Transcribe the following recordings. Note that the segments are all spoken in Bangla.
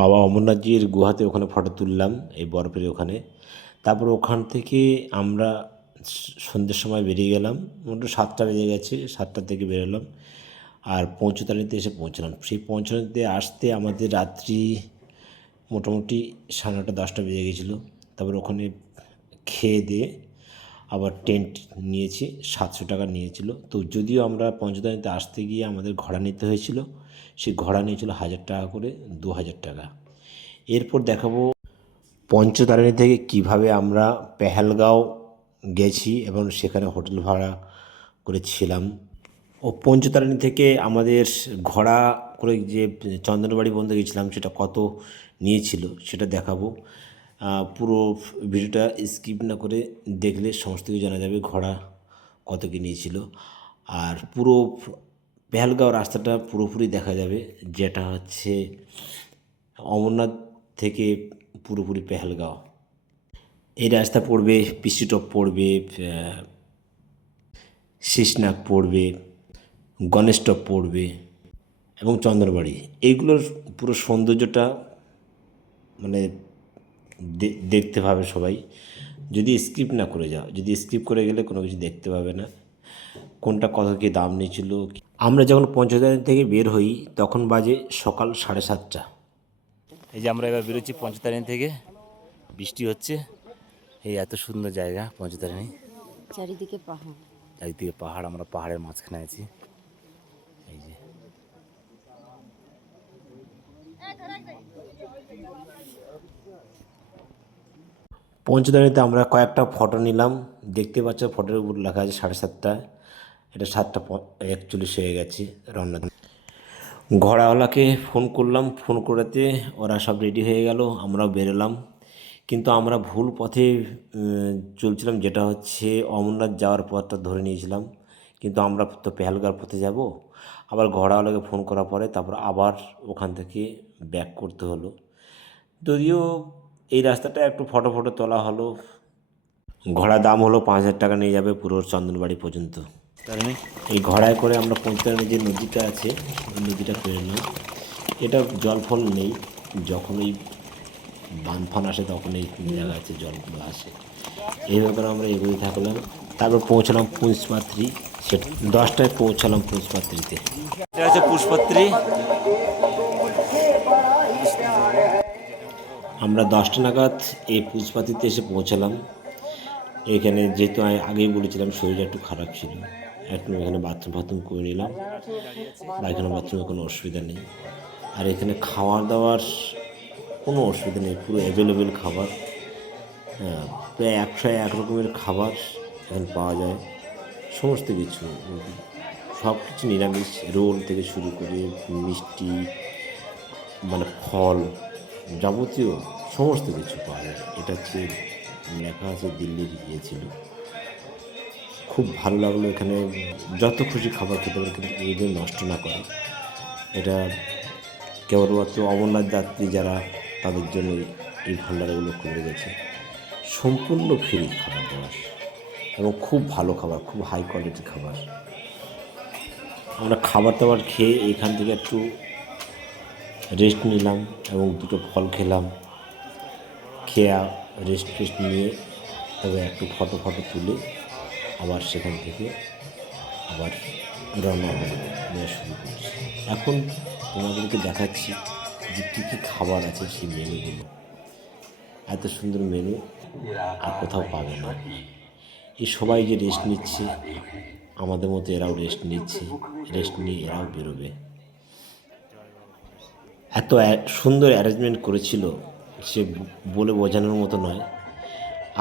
বাবা অমরনাথজির গুহাতে ওখানে ফটো তুললাম এই বরফের ওখানে। তারপর ওখান থেকে আমরা সন্ধ্যের সময় বেরিয়ে গেলাম। মোটামুটি 7টা বেজে গেছে, 7টা থেকে বেরোলাম আর পৌঁছতানিতে এসে পৌঁছলাম। সেই পৌঁছানিতে আসতে আমাদের রাত্রি মোটামুটি 9:30 10টা বেজে গেছিলো। তারপর ওখানে খেয়ে দিয়ে আবার টেন্ট নিয়েছি, 700 টাকা নিয়েছিল। তো যদিও আমরা পঞ্চতানিতে আসতে গিয়ে আমাদের ঘোড়া নিতে হয়েছিল, সেই ঘোড়া নিয়েছিল 1000 টাকা করে, 2000 টাকা। এরপর দেখাবো পঞ্চতারিণী থেকে কিভাবে আমরা পেহেলগাঁও গেছি এবং সেখানে হোটেল ভাড়া করেছিলাম। ও পঞ্চতারিণী থেকে আমাদের ঘোড়া করে যে চন্দনবাড়ি পর্যন্ত গেছিলাম সেটা কত নিয়েছিল সেটা দেখাবো। পুরো ভিডিওটা স্কিপ না করে দেখলে সমস্ত কিছু জানা যাবে ঘোড়া কত কী নিয়েছিল। আর পুরো পেহেলগাঁও রাস্তাটা পুরোপুরি দেখা যাবে, যেটা হচ্ছে অমরনাথ থেকে পুরোপুরি পেহেলগাঁও। এই রাস্তা পড়বে, পিসিটপ পড়বে, শীশনাগ পড়বে, গণেশটপ পড়বে এবং চন্দনবাড়ি। এইগুলোর পুরো সৌন্দর্যটা মানে দেখতে পাবে সবাই, যদি স্কিপ না করে যাও। যদি স্কিপ করে গেলে কোনো কিছু দেখতে পাবে না, কোনটা কত কী দাম নিয়েছিল। আমরা যখন পঞ্চতারিণী থেকে বের হই তখন বাজে সকাল 7:30। এই যে আমরা এবার বেরোচ্ছি পঞ্চতারিণী থেকে, বৃষ্টি হচ্ছে। এই এত সুন্দর জায়গা পঞ্চতারিণী, চারিদিকে পাহাড়, চারিদিকে পাহাড়, আমরা পাহাড়ের মাঝখানে আছি। এই যে পঞ্চতারিণীতে আমরা কয়েকটা ফটো নিলাম, দেখতে পাচ্ছ ফটোর উপর লেখা আছে 7:30। এটা 7:41 হয়ে গেছে রওনা। ঘোড়াওয়ালাকে ফোন করলাম, ফোন করাতে ওরা সব রেডি হয়ে গেল, আমরাও বেরোলাম। কিন্তু আমরা ভুল পথে চলছিলাম, যেটা হচ্ছে অমরনাথ যাওয়ার পথটা ধরে নিয়েছিলাম। কিন্তু আমরা তো পেহেলগাঁওর পথে যাব। আবার ঘোড়াওয়ালাকে ফোন করার পরে তারপর আবার ওখান থেকে ব্যাক করতে হলো। যদিও এই রাস্তাটা একটু ফটো ফটো তোলা হলো। ঘোড়া দাম হলো 5000 টাকা, নিয়ে যাবে পুরো চন্দনবাড়ি পর্যন্ত। এই ঘোড়ায় করে আমরা পঞ্চতারিণী যে নদীটা আছে ওই নদীটা পেরোলাম। এটা জল ফল নেই, যখন ওই বান ফান আসে তখন এই দেখা যাচ্ছে জলগুলো আসে। এইভাবে করে আমরা এগোতে থাকলাম। তারপর পৌঁছলাম পুষ্পাত্রী। সেটা 10টায় পৌঁছালাম পুষ্পাত্রীতে। এটা হচ্ছে পুষ্পাত্রী। আমরা 10টা নাগাদ এই পুষ্পাত্রীতে এসে পৌঁছালাম। এখানে যেহেতু আমি আগেই বলেছিলাম শরীরটা একটু খারাপ ছিল, একটু এখানে বাথরুম ফাথরুম করে নিলাম। পায়খানা বাথরুমে কোনো অসুবিধা নেই। আর এখানে খাওয়ার দাওয়ার কোনো অসুবিধা নেই, পুরো অ্যাভেলেবেল খাবার। হ্যাঁ, প্রায় 101 রকমের খাবার এখানে পাওয়া যায়। সমস্ত কিছু, সব কিছু নিরামিষ, রোল থেকে শুরু করে মিষ্টি, মানে ফল, যাবতীয় সমস্ত কিছু পাওয়া যায়। এটা হচ্ছে লেখা আছে দিল্লির ইয়ে ছিল। খুব ভালো লাগলো। এখানে যত খুশি খাবার খেতে পারে, কিন্তু যদি নষ্ট না করে। এটা কেবলমাত্র অমরনাথ যাত্রী যারা, তাদের জন্য এই ভান্ডারগুলো খুলে গেছে। সম্পূর্ণ ফ্রি খাবার দাবার এবং খুব ভালো খাবার, খুব হাই কোয়ালিটির খাবার। আমরা খাবার দাবার খেয়ে এখান থেকে একটু রেস্ট নিলাম এবং দুটো ফল খেলাম। খেয়ে রেস্ট ফেস্ট নিয়ে তবে একটু ফটো ফটো তুলে আবার সেখান থেকে আবার রওনা নেওয়া শুরু করছি। এখন তোমাদেরকে দেখাচ্ছি যে কী কী খাবার আছে সেই মেনুগুলো। এত সুন্দর মেনু আর কোথাও পাবে না। এই সবাই যে রেস্ট নিচ্ছে, আমাদের মতো এরাও রেস্ট নিচ্ছে, রেস্ট নিয়ে এরাও বেরোবে। এত সুন্দর অ্যারেঞ্জমেন্ট করেছিল, সে বলে বোঝানোর মতো নয়।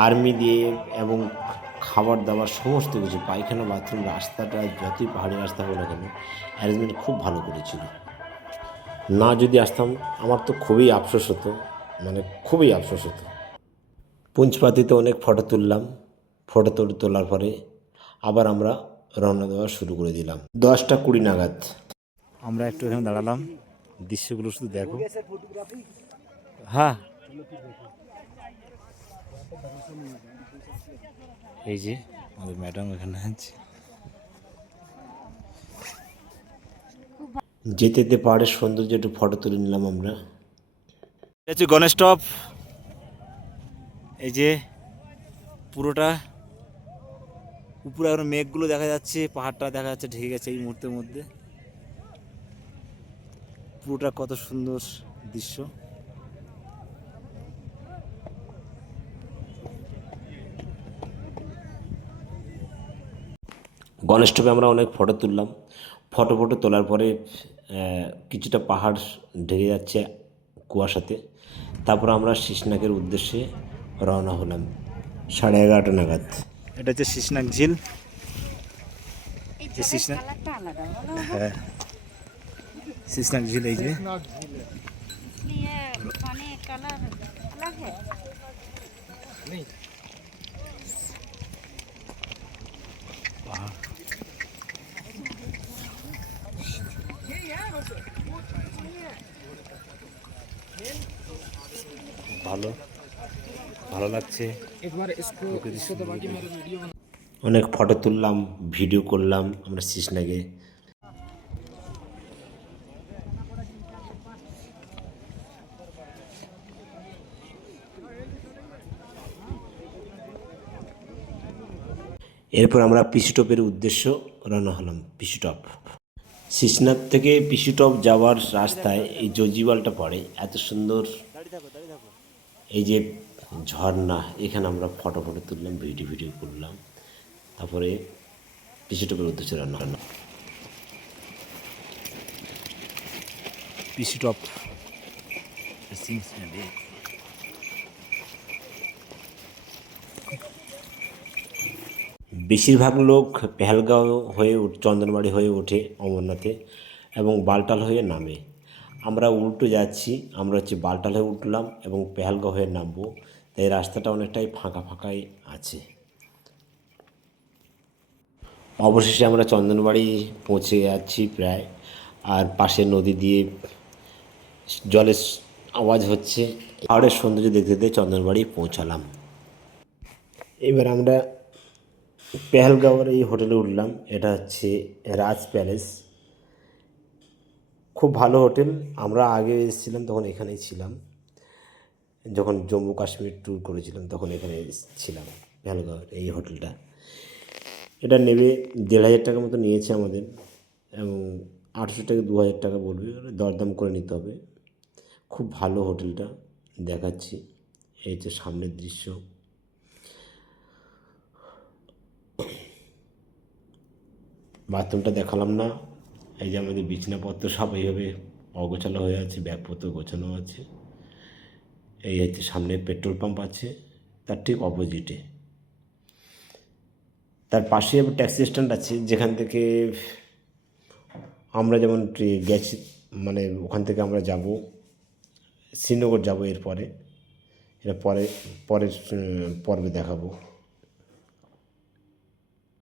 আর্মি দিয়ে এবং খাবার দাবার সমস্ত কিছু, পায়খানা বাথরুম, রাস্তাটা যতই পাহাড়ি রাস্তা হোক না কেন, অ্যারেঞ্জমেন্ট খুব ভালো করেছিল। না যদি আসতাম আমার তো খুবই আফসোস হতো, মানে খুবই আফসোস হতো। পুঞ্জপাতিতে অনেক ফটো তুললাম। ফটো তোলার পরে আবার আমরা রওনা দেওয়া শুরু করে দিলাম 10টা 20 নাগাদ। আমরা একটু এখানে দাঁড়ালাম, দৃশ্যগুলো শুধু দেখো। হ্যাঁ, এই যে আমাদের ম্যাডাম এখানে আছে। যেতে যেতে পাহাড়ের সৌন্দর্য একটু ফটো তুলে নিলাম আমরা। এটা হচ্ছে গণেশ টপ। এই যে পুরোটা উপরে এখন মেঘগুলো দেখা যাচ্ছে, পাহাড়টা দেখা যাচ্ছে ঢেকে গেছে এই মুহূর্তের মধ্যে। পুরোটা কত সুন্দর দৃশ্য। গণেশ টপে আমরা অনেক ফটো তুললাম। ফটো তোলার পরে কিছুটা পাহাড় ঢেকে যাচ্ছে কুয়াশাতে। তারপর আমরা শীশনাগের উদ্দেশ্যে রওনা হলাম 11:30 নাগাদ। এটা হচ্ছে শীশনাগ ঝিল। যে শীশনাগ, কালারটা আলাদা বলো। হ্যাঁ শীশনাগ ঝিল এই যে। ये पानी कलर अलग है। ভালো ভালো লাগছে। অনেক ফটো তুললাম, ভিডিও করলাম আমরা শীশনাগে। এরপর আমরা পিসিটপের উদ্দেশ্য রওনা হলাম। পিসিটপ শীশনাগ থেকে পিসিটপ যাওয়ার রাস্তায় এই জজিওয়ালটা পড়ে, এত সুন্দর এই যে ঝর্ণা। এখানে আমরা ফটো তুললাম, ভিডিও করলাম। তারপরে পিসিটপের উদ্দেশ্যে রওনা হলাম। পিসি টপ। বেশিরভাগ লোক পেহেলগাঁও হয়ে চন্দনবাড়ি হয়ে ওঠে অমরনাথে এবং বালটাল হয়ে নামে। আমরা উল্টো যাচ্ছি, আমরা হচ্ছে বালটাল হয়ে উঠলাম এবং পেহেলগাঁও হয়ে নামবো। তাই রাস্তাটা অনেকটাই ফাঁকাই আছে। অবশেষে আমরা চন্দনবাড়ি পৌঁছে যাচ্ছি প্রায়। আর পাশে নদী দিয়ে জলের আওয়াজ হচ্ছে। পাহাড়ের সৌন্দর্য দেখতে চন্দনবাড়ি পৌঁছালাম। এবার আমরা পেহেলগাঁওয়ের এই হোটেলে উঠলাম। এটা হচ্ছে রাজ প্যালেস, খুব ভালো হোটেল। আমরা আগে এসেছিলাম তখন এখানেই ছিলাম, যখন জম্মু কাশ্মীর ট্যুর করেছিলাম তখন এখানে ছিলাম। পেহেলগাঁওয়ের এই হোটেলটা, এটা নেবে 1,500 টাকার মতো নিয়েছে আমাদের, এবং 800 থেকে 2,000 টাকা বলবে, দরদাম করে নিতে হবে। খুব ভালো হোটেলটা, দেখাচ্ছি। এই হচ্ছে সামনের দৃশ্য। বাথরুমটা দেখালাম না। এই যে আমাদের বিছানাপত্র সব এইভাবে অগোছালো হয়ে আছে, ব্যাগপত্র গোছানো আছে। এই হচ্ছে সামনে পেট্রোল পাম্প আছে, তার ঠিক অপোজিটে। তার পাশে ট্যাক্সি স্ট্যান্ড আছে, যেখান থেকে আমরা যেমন গেছি, মানে ওখান থেকে আমরা যাব শ্রীনগর যাব। এরপরে এটা পরের পর্বে দেখাবো।